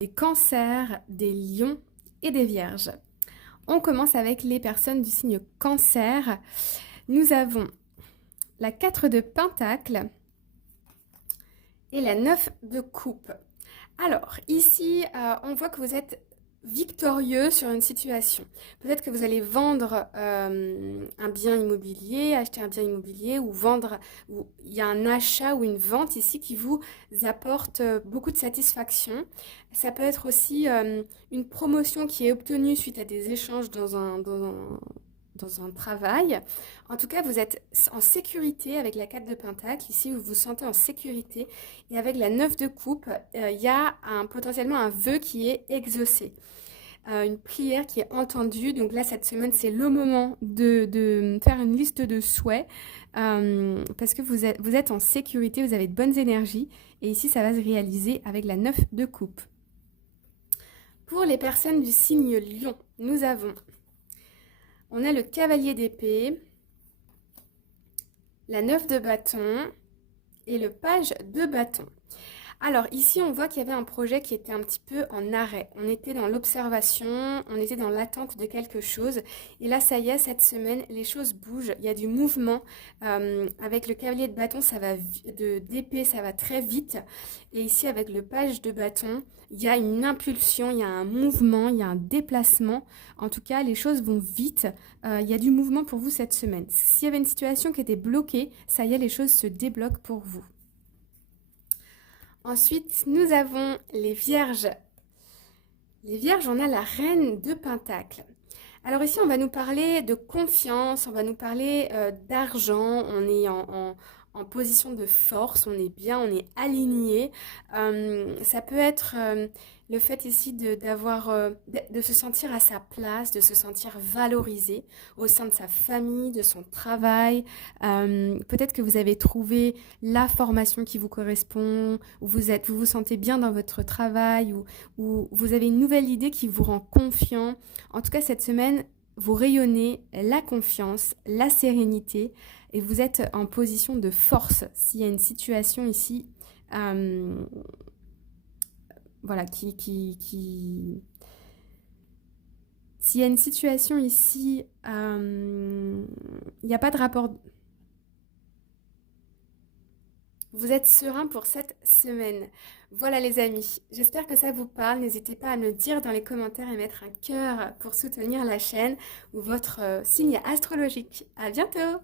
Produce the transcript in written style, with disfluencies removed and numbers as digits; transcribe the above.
Des cancers, des lions et des vierges. On commence avec les personnes du signe cancer. Nous avons la 4 de Pentacle et la 9 de Coupe. Alors, ici, on voit que vous êtes victorieux sur une situation. Peut-être que vous allez vendre un bien immobilier, acheter un bien immobilier ou vendre, ou il y a un achat ou une vente ici qui vous apporte beaucoup de satisfaction. Ça peut être aussi une promotion qui est obtenue suite à des échanges dans un travail. En tout cas, vous êtes en sécurité avec la 4 de Pentacle. Ici, vous vous sentez en sécurité. Et avec la 9 de coupe, il y a potentiellement un vœu qui est exaucé. Une prière qui est entendue. Donc là, cette semaine, c'est le moment de faire une liste de souhaits parce que vous êtes en sécurité, vous avez de bonnes énergies. Et ici, ça va se réaliser avec la 9 de coupe. Pour les personnes du signe Lion, on a le cavalier d'épée, la 9 de bâton et le page de bâton. Alors ici, on voit qu'il y avait un projet qui était un petit peu en arrêt. On était dans l'observation, on était dans l'attente de quelque chose. Et là, ça y est, cette semaine, les choses bougent. Il y a du mouvement. Avec le cavalier de bâton, d'épée, ça va très vite. Et ici, avec le page de bâton, il y a une impulsion, il y a un mouvement, il y a un déplacement. En tout cas, les choses vont vite. Il y a du mouvement pour vous cette semaine. S'il y avait une situation qui était bloquée, ça y est, les choses se débloquent pour vous. Ensuite, nous avons les vierges. Les vierges, on a la reine de Pentacle. Alors ici, on va nous parler de confiance, on va nous parler d'argent, on est en position de force, on est bien, on est aligné. Ça peut être le fait ici de se sentir à sa place, de se sentir valorisé au sein de sa famille, de son travail. Peut-être que vous avez trouvé la formation qui vous correspond, ou vous vous sentez bien dans votre travail, ou vous avez une nouvelle idée qui vous rend confiant. En tout cas, cette semaine, vous rayonnez la confiance, la sérénité et vous êtes en position de force. S'il y a une situation ici, voilà, s'il y a une situation ici, il n'y a pas de rapport. Vous êtes serein pour cette semaine. Voilà les amis, j'espère que ça vous parle. N'hésitez pas à me le dire dans les commentaires et mettre un cœur pour soutenir la chaîne ou votre signe astrologique. À bientôt!